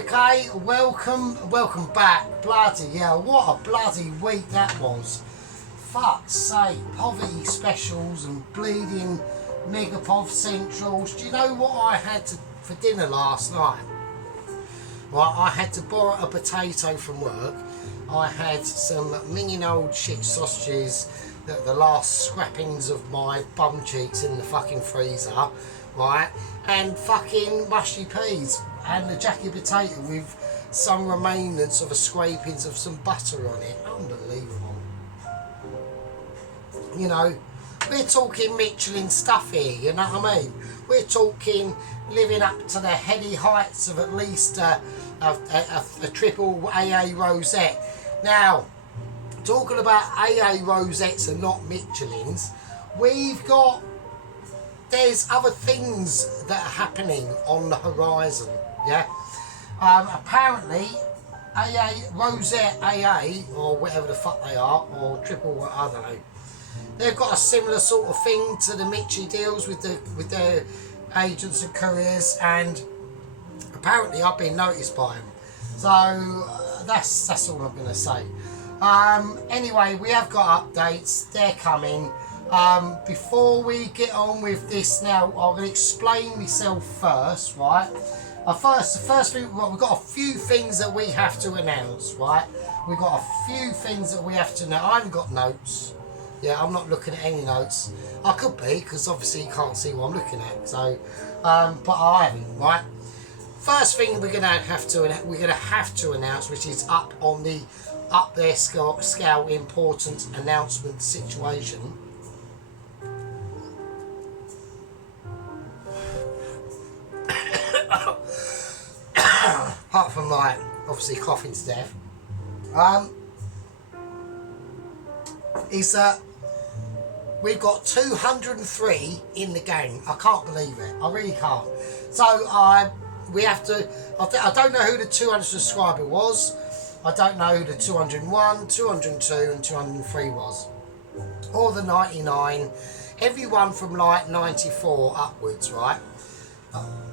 Okay, welcome back. Bloody hell, what a bloody week that was. Fuck's sake, poverty specials and bleeding megapov centrals. Do you know what I had for dinner last night? Right, I had to borrow a potato from work. I had some minging old shit sausages, the last scrappings of my bum cheeks in the fucking freezer, right, and fucking mushy peas and a jacket potato with some remains of a scrapings of some butter on it. Unbelievable. You know, we're talking Michelin stuff here, you know what I mean? We're talking living up to the heady heights of at least a triple AA rosette. Now, talking about AA rosettes and not Michelins, there's other things that are happening on the horizon, yeah? Apparently, AA, Rosette AA, or whatever the fuck they are, or triple, I don't know, they've got a similar sort of thing to the Mitchie deals with their agents and couriers, and apparently I've been noticed by them. So that's all I'm going to say. Anyway, we have got updates. They're coming. Before we get on with this now, I'm going to explain myself first, right? The first thing, we've got a few things that we have to announce, right? We've got a few things that we have to know. I haven't got notes. Yeah, I'm not looking at any notes. I could be, because obviously you can't see what I'm looking at. So, but I haven't, right? First thing we're going to have to announce, which is up their scale important announcement situation. Apart from, like, obviously coughing to death, is that we've got 203 in the gang. I can't believe it. I really can't. So we have to. I don't know who the 200 subscriber was. I don't know who the 201, 202, and 203 was, or the 99. Everyone from like 94 upwards, right?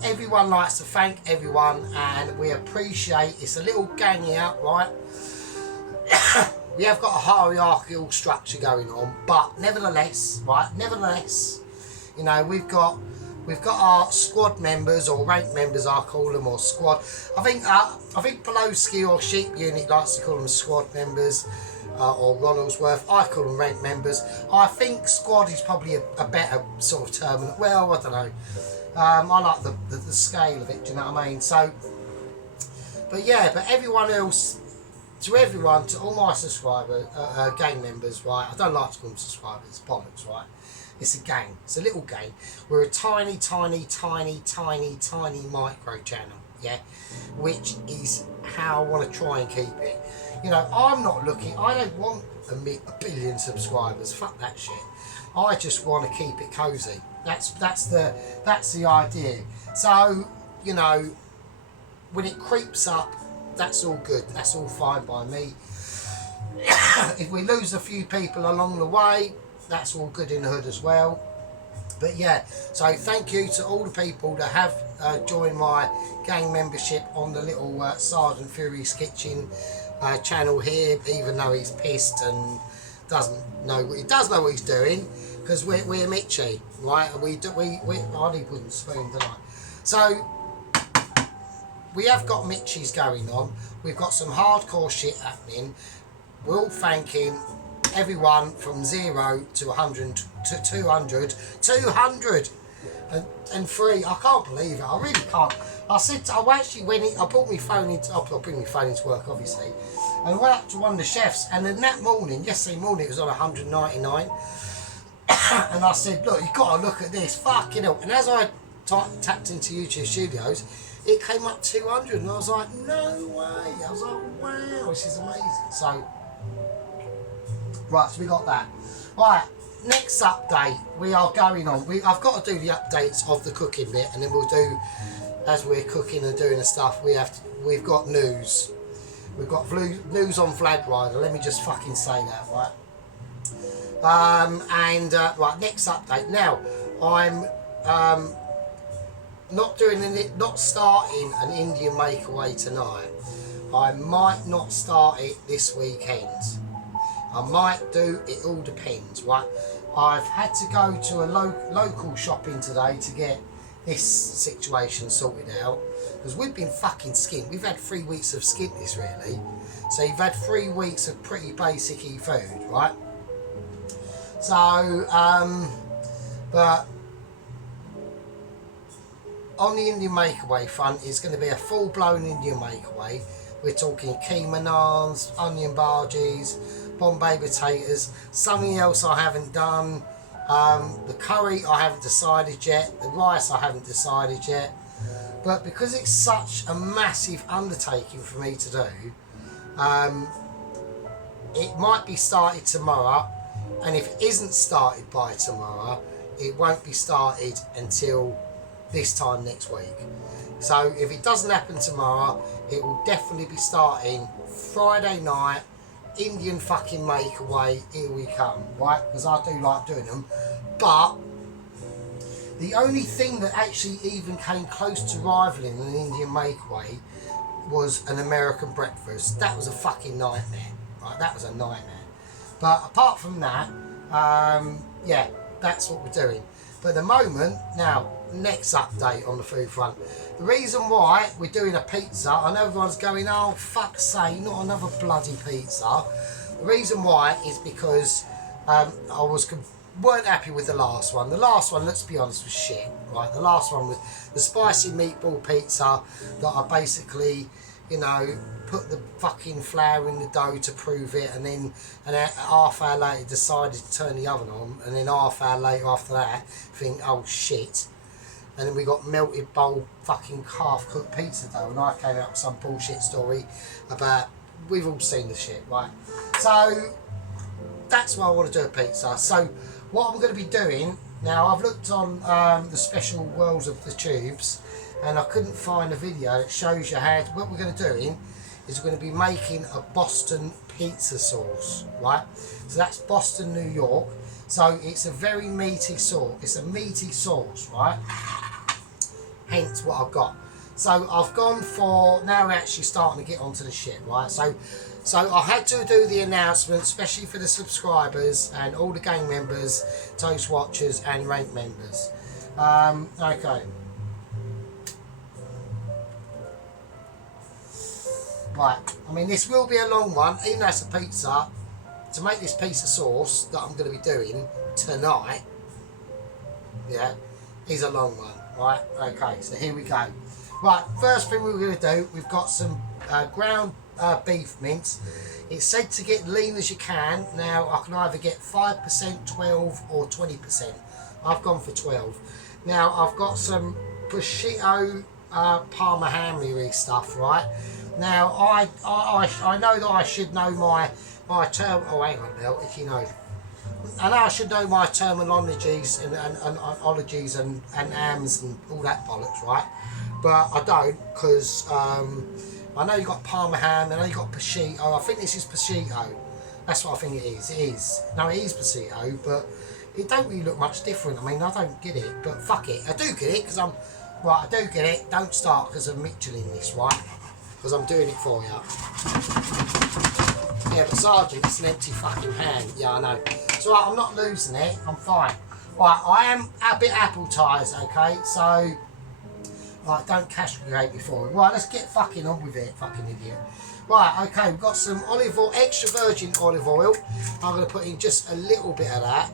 Everyone likes to thank everyone, and we appreciate. It's a little gang here, right? We have got a hierarchical structure going on, but nevertheless, right? Nevertheless, you know, we've got our squad members, or rank members, I call them, or squad. I think Pelowski or Sheep Unit likes to call them squad members, or Ronaldsworth. I call them rank members. I think squad is probably a better sort of term. Well, I don't know. I like the scale of it. Do you know what I mean? So, but yeah, but everyone else. To all my subscribers, gang members, right? I don't like to call them subscribers, it's bollocks, right? It's a gang, it's a little gang. We're a tiny micro channel, yeah? Which is how I want to try and keep it. You know, I don't want a billion subscribers, fuck that shit. I just want to keep it cosy. That's the idea. So, you know, when it creeps up, that's all good. That's all fine by me. If we lose a few people along the way, that's all good in the hood as well. But yeah, so thank you to all the people that have joined my gang membership on the little Sergeant Fury's Kitchen channel here, even though he's pissed and doesn't know. He does know what he's doing, because we're Mitchie, right? We hardly wouldn't spoon tonight. So we have got Mitchies going on. We've got some hardcore shit happening. We're all thanking everyone from 0 to 100 to 200. 203. I can't believe it. I really can't. I brought my phone into. I'll bring my phone into work, obviously. And I went up to one of the chefs, and then that morning, yesterday morning, it was on 199. And I said, look, you've got to look at this. Fucking hell. And as I tapped into YouTube Studios, it came up 200, and I was like, no way. I was like, wow, this is amazing. So, right, so we got that. Right, next update, we are going on. I've got to do the updates of the cooking bit, and then we'll do, as we're cooking and doing the stuff, we've got news. We've got news on Vlad Rider. Let me just fucking say that, right? Right, next update. Now, not starting an Indian makeaway tonight. I might not start it this weekend. I might do, it all depends, right? I've had to go to a local shopping today to get this situation sorted out, because we've been fucking skint. We've had 3 weeks of skintness, really. So you've had 3 weeks of pretty basic-y food, right? So, but on the Indian makeaway front, it's going to be a full-blown Indian makeaway. We're talking keema naans, onion bhajis, Bombay potatoes, something else I haven't done. The curry I haven't decided yet. The rice I haven't decided yet. But because it's such a massive undertaking for me to do, it might be started tomorrow. And if it isn't started by tomorrow, it won't be started until this time next week. So if it doesn't happen tomorrow, it will definitely be starting Friday night. Indian fucking makeaway, here we come, right? Because I do like doing them. But the only thing that actually even came close to rivaling an Indian makeaway was an American breakfast. That was a fucking nightmare, right? That was a nightmare. But apart from that, yeah, that's what we're doing. But at the moment, now, next update on the food front. The reason why we're doing a pizza, I know everyone's going, oh, fuck's sake, not another bloody pizza. The reason why is because weren't happy with the last one. The last one, let's be honest, was shit, right? The last one was the spicy meatball pizza that I basically, you know, put the fucking flour in the dough to prove it, and then half hour later decided to turn the oven on, and then half hour later after that think, oh shit. And then we got melted bowl fucking half cooked pizza dough, and I came out with some bullshit story about, we've all seen the shit, right? So that's why I want to do a pizza. So what I'm going to be doing now, I've looked on the special worlds of the tubes, and I couldn't find a video that shows you how. What we're going to do is we're going to be making a Boston pizza sauce, right? So that's Boston, New York. So it's a very meaty sauce. It's a meaty sauce, right? Hence what I've got. So I've gone for, now we're actually starting to get onto the shit, right? So I had to do the announcement, especially for the subscribers and all the gang members, Toast Watchers and Rank members. Okay. Right, I mean this will be a long one, even though it's a pizza. To make this piece of sauce that I'm going to be doing tonight, yeah, is a long one, right? Okay, so here we go. Right, first thing we're going to do, we've got some ground beef mince. It's said to get lean as you can. Now, I can either get 5%, 12 or 20%. I've gone for 12. Now, I've got some prosciutto parmesan stuff, right? Now, I know that I should know my term. Oh, hang on now, if you know. I know I should know my terminologies and ologies and AMs and all that bollocks, right? But I don't, because I know you got Parmesan, I know you got prosciutto. I think this is prosciutto. That's what I think it is. It is. No, it is prosciutto, but it don't really look much different. I mean, I don't get it, but fuck it. I do get it, because right, I do get it. Don't start because I'm mixing this, right? Because I'm doing it for you. Yeah, but Sergeant, it's an empty fucking hand. Yeah, I know. So right, I'm not losing it. I'm fine. Right, I am a bit appetized, okay? So, right, don't castrate me for it. Right, let's get fucking on with it, fucking idiot. Right, okay, we've got some olive oil, extra virgin olive oil. I'm going to put in just a little bit of that,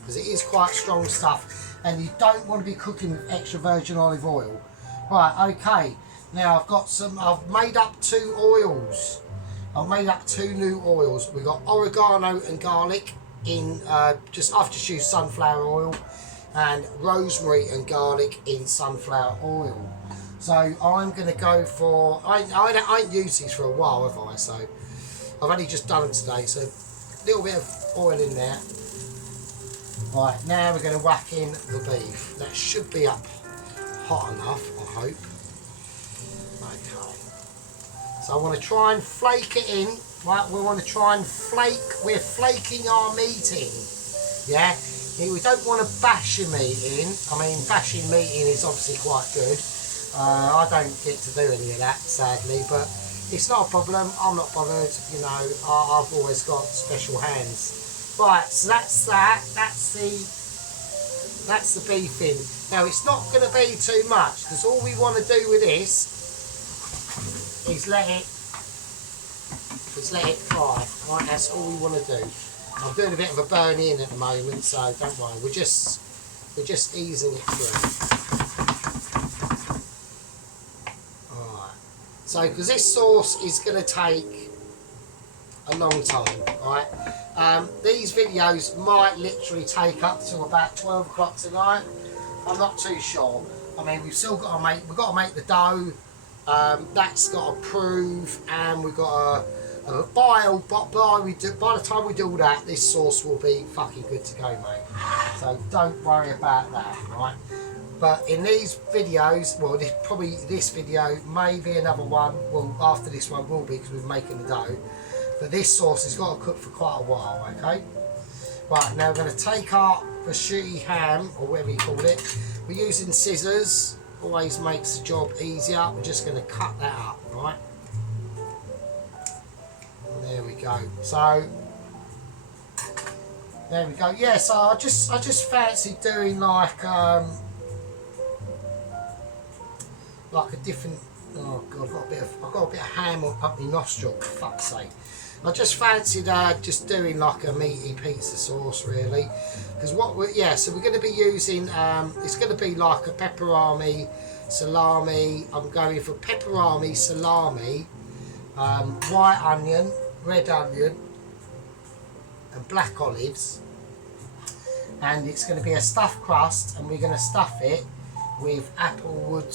because it is quite strong stuff, and you don't want to be cooking with extra virgin olive oil. Right, okay. Now I've made up 2 oils. I've made up 2 new oils. We've got oregano and garlic in, I've just used sunflower oil, and rosemary and garlic in sunflower oil. So I'm going to go for, I ain't used these for a while, have I? So I've only just done them today, so a little bit of oil in there. Right, now we're going to whack in the beef. That should be up hot enough, I hope. Okay. So I want to try and flake it in. Right, we want to try and flake, we're flaking our meat in. Yeah, we don't want to bash your meat in. I mean, bashing meat in is obviously quite good. I don't get to do any of that, sadly, but it's not a problem. I'm not bothered. You know, I've always got special hands. Right, so that's that. That's the beefing. Now, it's not going to be too much because all we want to do with this is let it fry. Right, that's all we want to do. I'm doing a bit of a burn in at the moment, so don't worry. We're just easing it through. Alright. So because this sauce is going to take a long time, right? These videos might literally take up to about 12 o'clock tonight. I'm not too sure. I mean, we've got to make the dough. That's got to prove, and we've got to by the time we do all that, this sauce will be fucking good to go, mate. So don't worry about that, right? But in these videos, well, this video, maybe another one. Well, after this one will be because we're making the dough. But this sauce has got to cook for quite a while, okay? Right, now we're going to take our prosciutto ham, or whatever you call it. We're using scissors. Always makes the job easier. We're just going to cut that up, right? There we go. So there we go. Yeah. So I just fancy doing like a different. Oh God, I've got a bit of ham up my nostril. For fuck's sake. I just fancied just doing like a meaty pizza sauce, really. Because so we're going to be using. It's going to be like a pepperoni salami. I'm going for pepperoni salami, white onion, red onion and black olives, and it's going to be a stuffed crust, and we're going to stuff it with applewood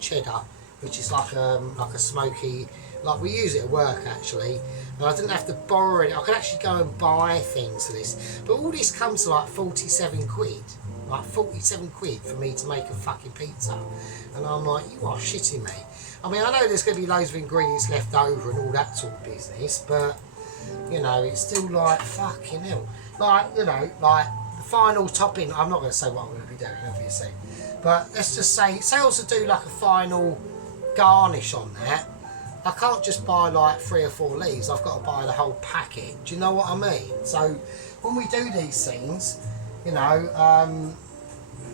cheddar, which is like a smoky, like we use it at work actually, and I didn't have to borrow it. I could actually go and buy things for this, but all this comes to like 47 quid, like 47 quid for me to make a fucking pizza, and I'm like, you are shitting me. I mean, I know there's going to be loads of ingredients left over and all that sort of business, but, you know, it's still like, fucking hell. Like, you know, like, the final topping, I'm not going to say what I'm going to be doing, obviously, but let's just say also do like a final garnish on that. I can't just buy like 3 or 4 leaves, I've got to buy the whole packet. Do you know what I mean? So, when we do these things, you know,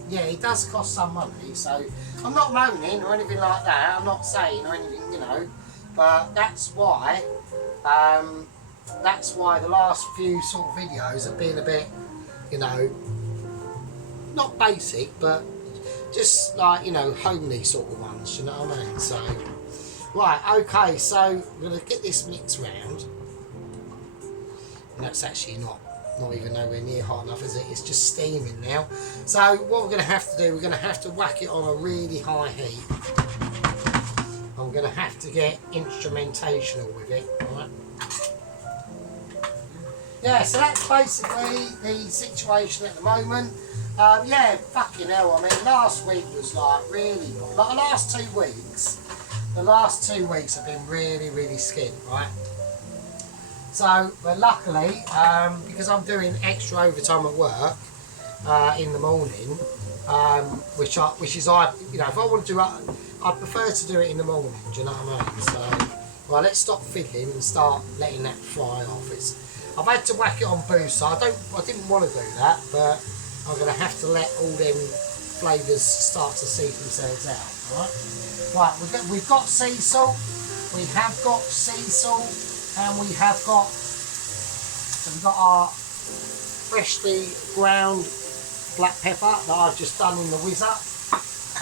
yeah, it does cost some money, so I'm not moaning or anything like that. I'm not saying or anything, you know, but that's why the last few sort of videos have been a bit, you know, not basic, but just like, you know, homely sort of ones, you know what I mean? So, right, okay, so we're going to get this mix round, and that's actually not even nowhere near hot enough, is it? It's just steaming now. So what we're going to have to do, we're going to have to whack it on a really high heat. I'm going to have to get instrumentational with it, right? Yeah, so that's basically the situation at the moment. Yeah, fucking hell, I mean, last week was like really, like the last 2 weeks have been really, really skint, right? So, but luckily, because I'm doing extra overtime at work in the morning, which is, you know, if I want to do it, I'd prefer to do it in the morning. Do you know what I mean? So, well, let's stop fiddling and start letting that fry off. I've had to whack it on boost, so I didn't want to do that, but I'm going to have to let all them flavours start to seep themselves out. Right, we've got sea salt. We have got sea salt. And we've got our freshly ground black pepper that I've just done in the whizzer,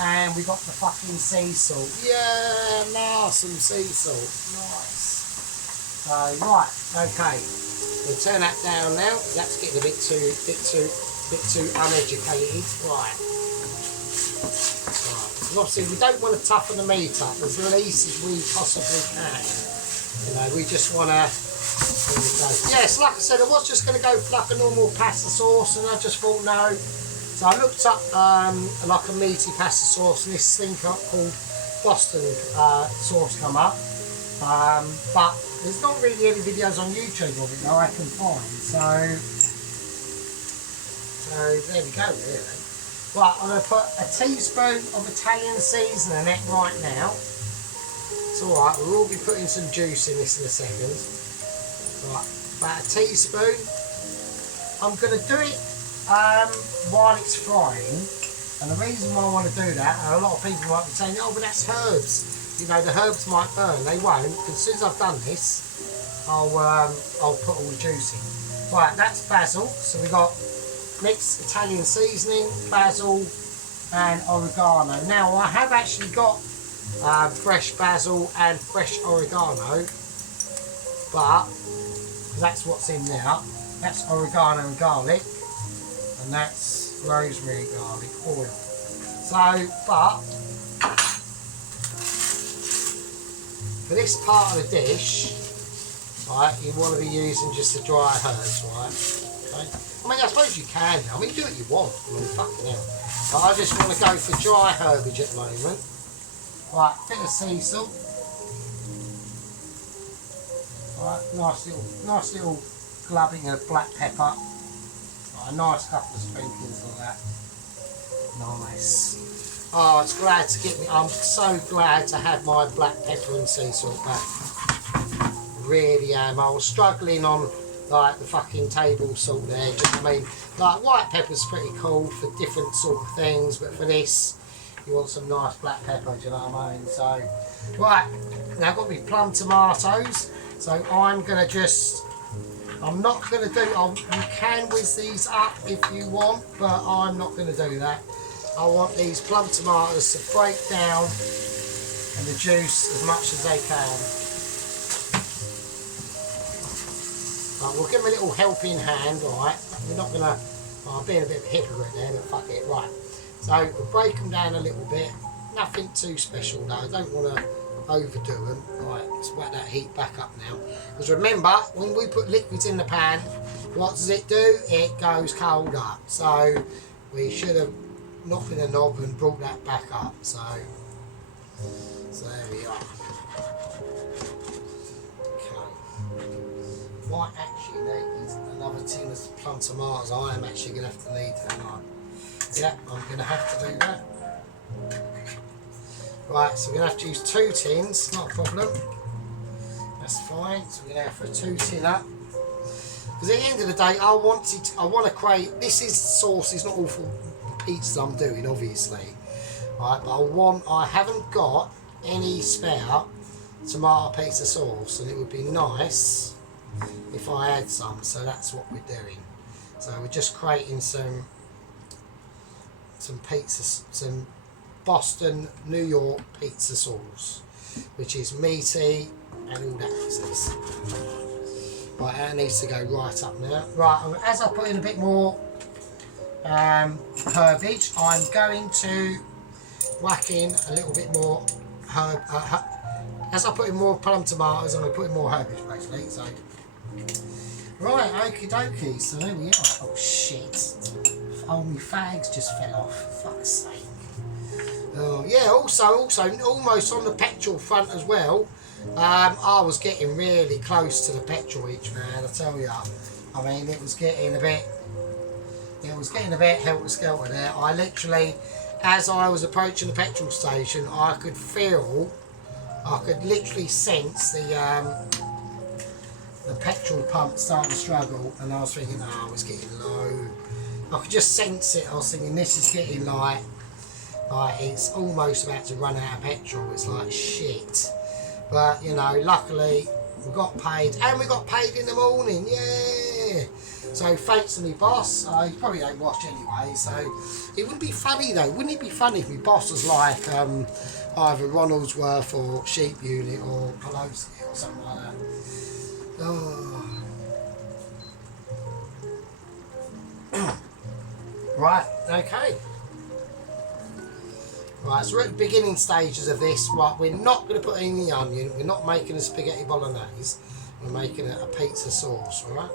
and we got the fucking sea salt. Yeah, nice, some sea salt, nice. So right, okay, we'll turn that down now. That's getting a bit too uneducated. Right. So obviously we don't want to toughen the meat up as least as we possibly can. You know, we just want to, yes, like I said, I was just going to go for like a normal pasta sauce, and I just thought no. So I looked up like a meaty pasta sauce, and this thing called Boston sauce come up. But there's not really any videos on YouTube of it that I can find. So So there we go, really. Right, I'm going to put a teaspoon of Italian seasoning in it right now. It's alright, we'll all be putting some juice in this in a second. Right, about a teaspoon. I'm going to do it while it's frying. And the reason why I want to do that, and a lot of people might be saying, oh, but that's herbs. You know, the herbs might burn. They won't, because as soon as I've done this, I'll put all the juice in. Right, that's basil. So we've got mixed Italian seasoning, basil, and oregano. Now, I have actually got fresh basil and fresh oregano, but that's what's in there. That's oregano and garlic, and that's rosemary and garlic oil. So, but for this part of the dish, right, you want to be using just the dry herbs, right? Okay. I mean, I suppose you can. I mean, do what you want. I mean, fucking hell. But I just want to go for dry herbage at the moment. Right, bit of sea salt. Right, nice little glubbing of black pepper. Right, a nice couple of sprinklings of that. Nice. Oh, it's glad to get me. I'm so glad to have my black pepper and sea salt back. Really am. I was struggling on like the fucking table salt there. Do you know what I mean? Like white pepper's pretty cool for different sort of things, but for this, you want some nice black pepper. Do you know what I mean? So, right now I've got my plum tomatoes. So I'm gonna just. I'm not gonna do. You can whiz these up if you want, but I'm not gonna do that. I want these plum tomatoes to break down and the juice as much as they can. Right, we'll give them a little helping hand, right? We're not going to... I'm being a bit of a hypocrite there, but fuck it, right. So, we'll break them down a little bit. Nothing too special, though. I don't want to overdo them. Right, let's whack that heat back up now. Because remember, when we put liquids in the pan, what does it do? It goes colder. So, we should have knocked in the knob and brought that back up. So there we are. Might actually need another tin of plum tomatoes. I am actually going to have to need that. Yeah, I'm going to have to do that. Right, so we're going to have to use 2 tins, not a problem. That's fine. So we're going to have for a 2 tin up. Because at the end of the day, I want to create. This is sauce. Is not all for pizza I'm doing, obviously. Right, but I haven't got any spare tomato pizza sauce, and it would be nice if I had some, so that's what we're doing. So we're just creating some pizza, some Boston, New York pizza sauce, which is meaty and all that business. Right, that needs to go right up now. Right, as I put in a bit more herbage, I'm going to whack in a little bit more herb. As I put in more plum tomatoes, I'm going to put in more herbage basically. So. Right, okie dokie, so there we are. Oh shit. Oh, my fags just fell off. Fuck's sake. Oh, yeah, also, almost on the petrol front as well. I was getting really close to the petrol each man, I tell you. I mean, it was getting a bit helter-skelter there. I literally, as I was approaching the petrol station, I could literally sense the petrol pump starting to struggle, and I was thinking, oh, it's getting low. I could just sense it. I was thinking, this is getting like it's almost about to run out of petrol. It's like shit. But you know, luckily we got paid, and we got paid in the morning. Yeah. So thanks to me boss. He probably don't watch anyway. So it would be funny though. Wouldn't it be funny if my boss was like either Ronaldsworth or Sheep Unit or Pelosi or something like that. Oh. Right, okay. Right, so we're at the beginning stages of this. Right, we're not going to put in the onion. We're not making a spaghetti bolognese. We're making a pizza sauce, alright?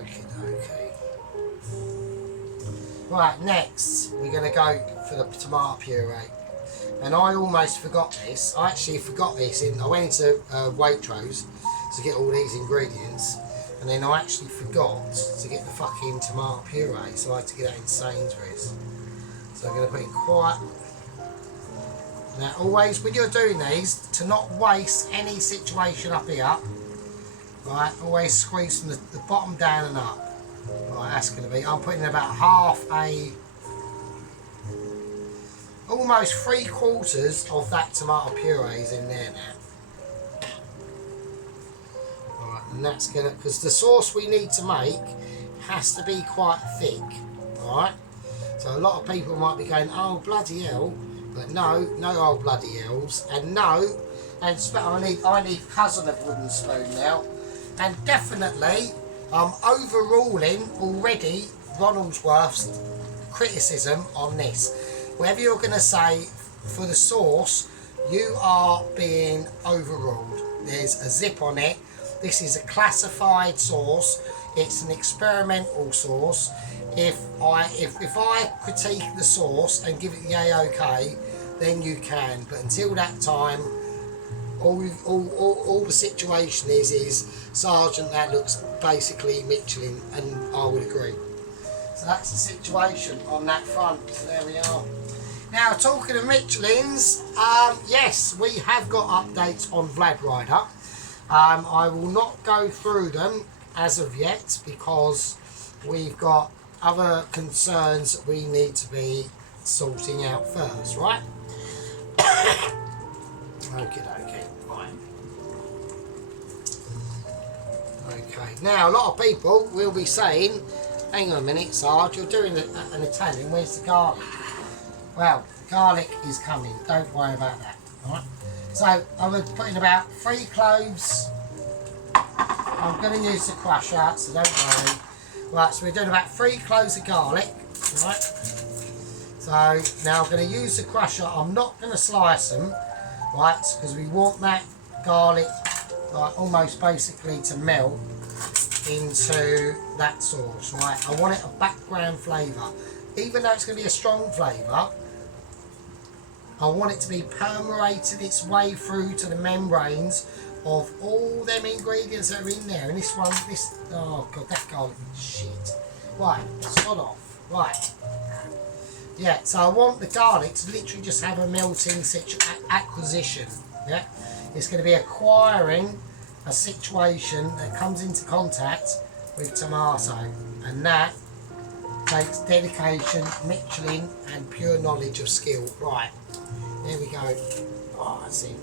Okay. Right, next we're going to go for the tomato puree. And I almost forgot this. I actually forgot this. I went into Waitrose to get all these ingredients, and then I actually forgot to get the fucking tomato puree, so I had to get that in Sainsbury's. So I'm going to put in quite. Now always when you're doing these, to not waste any situation up here, right, always squeeze from the bottom down and up. Right, that's going to be, I'm putting about almost 3/4 of that tomato puree is in there now. Alright, and that's going to, because the sauce we need to make has to be quite thick, alright? So a lot of people might be going, oh bloody hell, but no old bloody hells, and no, and I need cousin of wooden spoon now, and definitely I'm overruling already Ronaldsworth's criticism on this. Whatever you're going to say for the sauce, you are being overruled. There's a zip on it. This is a classified sauce. It's an experimental sauce. If I critique the sauce and give it the A-OK, then you can. But until that time, all the situation is Sergeant, that looks basically Michelin, and I would agree. So that's the situation on that front. So there we are. Now, talking of Michelins, yes, we have got updates on Vlad Rider. I will not go through them as of yet because we've got other concerns that we need to be sorting out first, right? Okay, right. Okay, now a lot of people will be saying, hang on a minute, Sarge, you're doing an Italian, where's the garlic? Well, garlic is coming, don't worry about that, alright? So, I'm going to put in about 3 cloves. I'm going to use the crusher, so don't worry. Right, so we're doing about 3 cloves of garlic, right? So, now I'm going to use the crusher. I'm not going to slice them, right? Because we want that garlic, like, almost basically to melt into that sauce, right? I want it a background flavour. Even though it's going to be a strong flavour, I want it to be permeated its way through to the membranes of all them ingredients that are in there. And this one, oh god, that garlic is shit. Right, sod off. Right. Yeah, so I want the garlic to literally just have a melting acquisition. Yeah, it's going to be acquiring a situation that comes into contact with tomato, and that takes dedication, Michelin, and pure knowledge of skill. Right, there we go. Oh, that's it.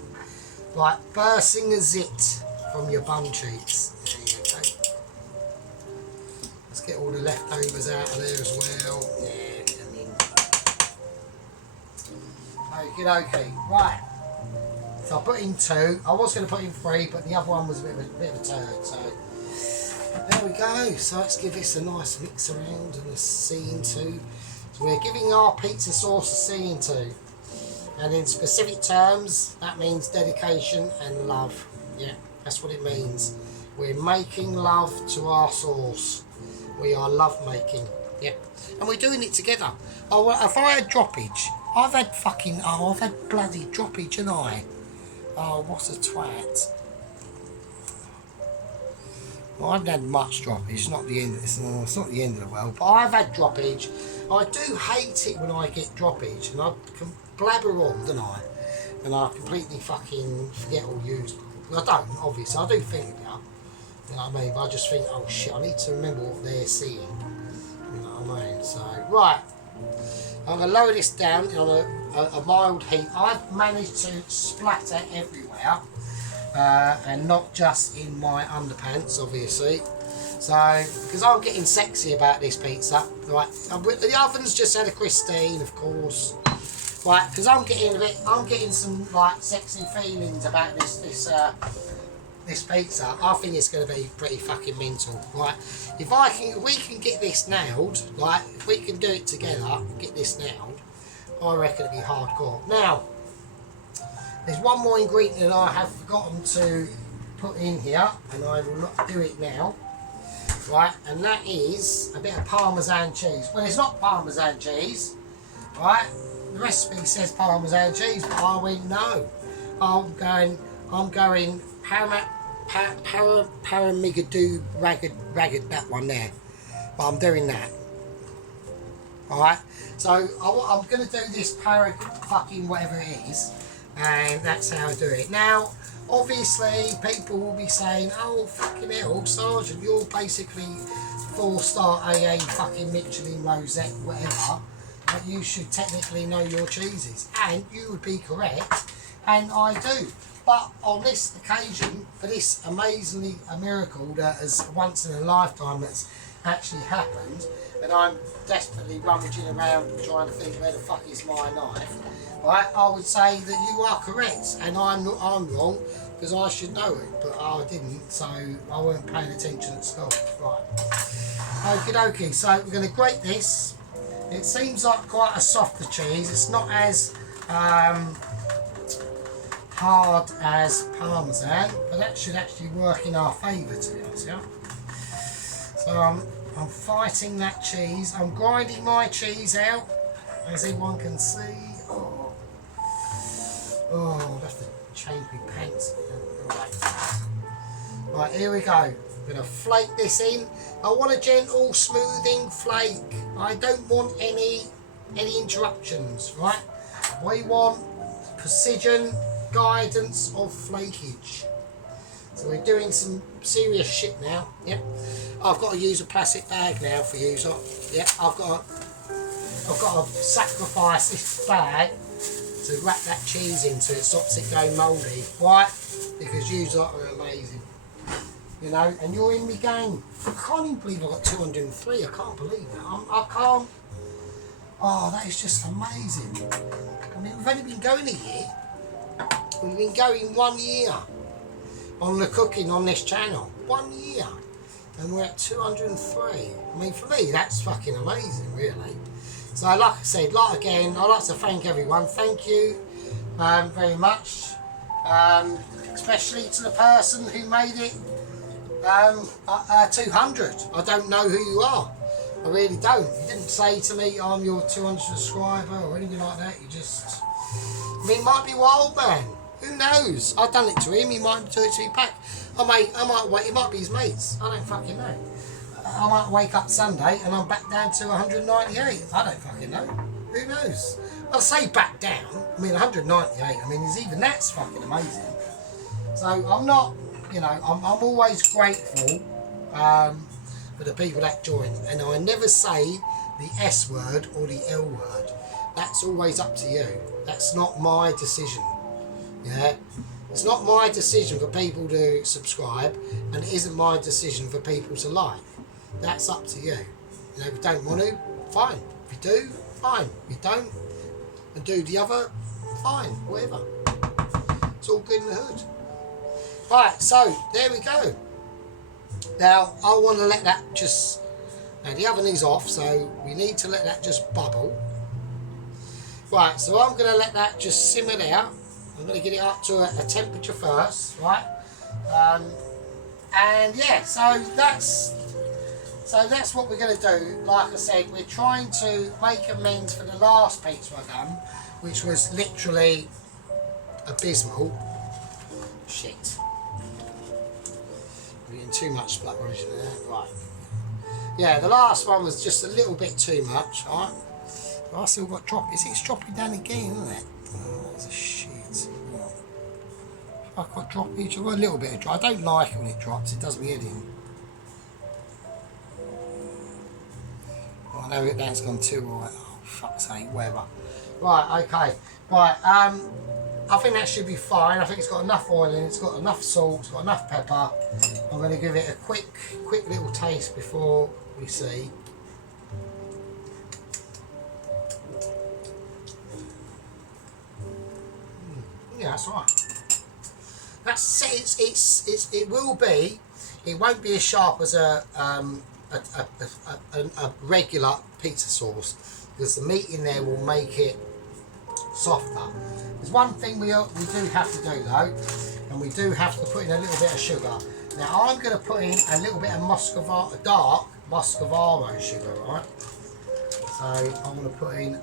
Right, bursting a zit from your bum cheeks. There you go. Let's get all the leftovers out of there as well. Yeah, okay. Right. So I put in 2. I was going to put in 3, but the other one was a bit of a turd. So there we go. So let's give this a nice mix around and a scene too. So we're giving our pizza sauce a scene too. And in specific terms, that means dedication and love. Yeah, that's what it means. We're making love to our sauce. We are love making. Yeah, and we're doing it together. Oh, well, if I had droppage, I've had bloody droppage, and oh, what a twat. Well, I haven't had much droppage. It's not the end. It's not the end of the world. But I've had droppage. I do hate it when I get droppage, and I can blabber on, don't I? And I completely fucking forget or use. I don't, obviously. I do think of it. You know what I mean? But I just think, oh shit, I need to remember what they're seeing. You know what I mean? So, right. I'm going to lower this down on a mild heat. I've managed to splatter everywhere. And not just in my underpants, obviously. So, because I'm getting sexy about this pizza. Right. The oven's just had a Christine, of course. Right, because I'm getting some like sexy feelings about this pizza. I think it's going to be pretty fucking mental. Right, if we can get this nailed, like if we can do it together and get this nailed, I reckon it'll be hardcore. Now, there's one more ingredient that I have forgotten to put in here, and I will not do it now. Right, and that is a bit of Parmesan cheese. Well, it's not Parmesan cheese, right? The recipe says Parmesan cheese, but I went no. I'm going Paramigadoo ragged that one there. But I'm doing that. Alright, so I'm going to do this fucking whatever it is, and that's how I do it. Now, obviously, people will be saying, oh, fucking hell, Sergeant, you're basically 4-star AA fucking Michelin Rosette, whatever, but you should technically know your cheeses. And you would be correct, and I do. But on this occasion, for this amazingly a miracle that is once in a lifetime that's actually happened, and I'm desperately rummaging around trying to think where the fuck is my knife, right, I would say that you are correct and I'm wrong because I should know it, but I didn't, so I weren't paying attention at school. Right, okie dokie, so we're going to grate this. It seems like quite a softer cheese. It's not as hard as Parmesan, but that should actually work in our favour, to be honest. Yeah? So I'm fighting that cheese. I'm grinding my cheese out, as everyone can see. Oh, I'll have to change my pants. Right, here we go. I'm going to flake this in. I want a gentle smoothing flake. I don't want any interruptions, right? We want precision, guidance of flakage. So we're doing some serious shit now. Yep. I've got to use a plastic bag now for you. So yeah, I've got to sacrifice this bag to wrap that cheese in so it stops it going mouldy. Why? Because you lot are amazing. You know, and you're in my game. I can't even believe I got 203. I can't believe that. I can't. Oh, that is just amazing. I mean, we've only been going a year. We've been going 1 year on the cooking on this channel. 1 year. And we're at 203. I mean, for me, that's fucking amazing, really. So, like I said, again, I'd like to thank everyone. Thank you very much. Especially to the person who made it 200. I don't know who you are. I really don't. You didn't say to me, I'm your 200 subscriber or anything like that. You just... I mean, it might be Wild Man. Who knows? I've done it to him. He might do it to me back. I might wait. It might be his mates. I don't fucking know. I might wake up Sunday and I'm back down to 198. I don't fucking know. Who knows? I'll say back down. I mean, 198. I mean, even that's fucking amazing. So I'm not, you know, I'm always grateful for the people that join. And I never say the S word or the L word. That's always up to you. That's not my decision. Yeah, it's not my decision for people to subscribe, and it isn't my decision for people to like. That's up to you. You know, if you don't want to, fine. If you do, fine. If you don't, and do the other, fine. Whatever. It's all good in the hood. Right, so there we go. Now I want to let that just. Now the oven is off, so we need to let that just bubble. Right, so I'm going to let that just simmer there. I'm going to get it up to a temperature first, right? And yeah, so that's what we're going to do. Like I said, we're trying to make amends for the last pizza I done, which was literally abysmal. Shit. We're getting too much black origin there. Right. Yeah, the last one was just a little bit too much, alright? But I still got drop. It's dropping down again, isn't it? Oh, that's a shit. I've got droppage. I've got a little bit of drop. I don't like it when it drops. It does me head in. Well, I know that's gone too right. Oh, fuck's sake, whatever. Right, okay. Right, I think that should be fine. I think it's got enough oil in it. It's got enough salt. It's got enough pepper. I'm going to give it a quick little taste before we see. Yeah, that's right. It will be. It won't be as sharp as a regular pizza sauce, because the meat in there will make it softer. There's one thing we do have to do though, and we do have to put in a little bit of sugar. Now I'm going to put in a little bit of dark Muscovado sugar, right? So I'm going to put in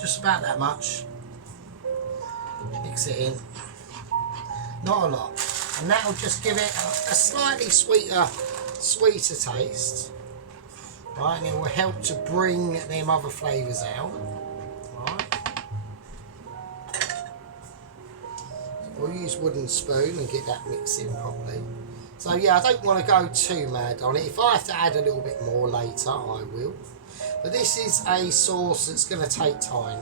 just about that much. Mix it in. Not a lot. and that'll just give it a slightly sweeter taste. Right, and it will help to bring them other flavours out. Right. We'll use wooden spoon and get that mixed in properly. So yeah, I don't want to go too mad on it. If I have to add a little bit more later, I will. But this is a sauce that's going to take time,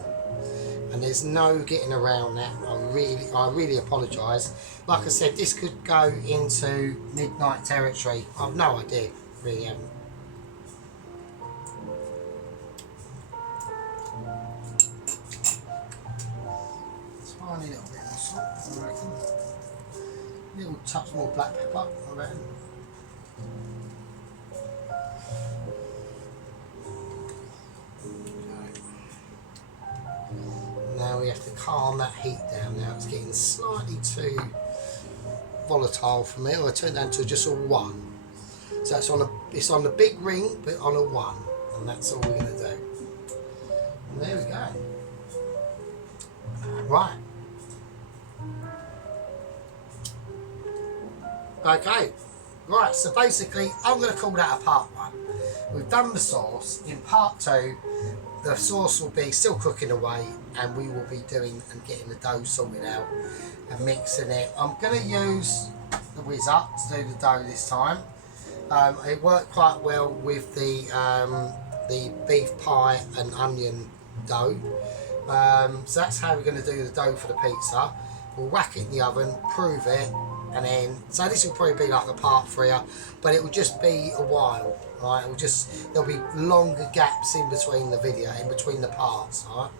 and there's no getting around that. I really apologise. Like I said, this could go into midnight territory. I've no idea, really haven't. Tiny little bit more salt, I reckon. A little touch more black pepper, I reckon. Now we have to calm that heat down. Now it's getting slightly too volatile for me. I turn it down to just a 1. So it's on the big ring, but on a 1, and that's all we're going to do. And there we go. Right. Okay. Right. So basically, I'm going to call that a part 1. We've done the sauce. In part 2, the sauce will be still cooking away, and we will be doing and getting the dough sorted out and mixing it. I'm going to use the whiz up to do the dough this time. It worked quite well with the beef pie and onion dough. So that's how we're going to do the dough for the pizza. We'll whack it in the oven, prove it, and then so this will probably be like a part 3, but it will just be a while. Right, there'll be longer gaps in between the video, in between the parts. Alright,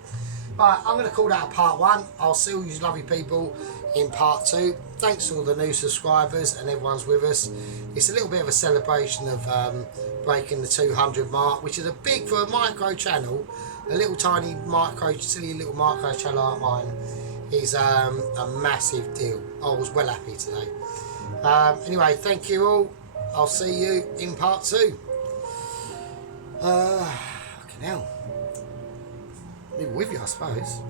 right, I'm going to call that a part 1. I'll see all you lovely people in part 2. Thanks to all the new subscribers and everyone's with us. It's a little bit of a celebration of breaking the 200 mark, which is a big for a micro channel. A little tiny silly little micro channel like mine is a massive deal. I was well happy today. Anyway, thank you all. I'll see you in part 2. Fucking hell. Leave it with you, I suppose.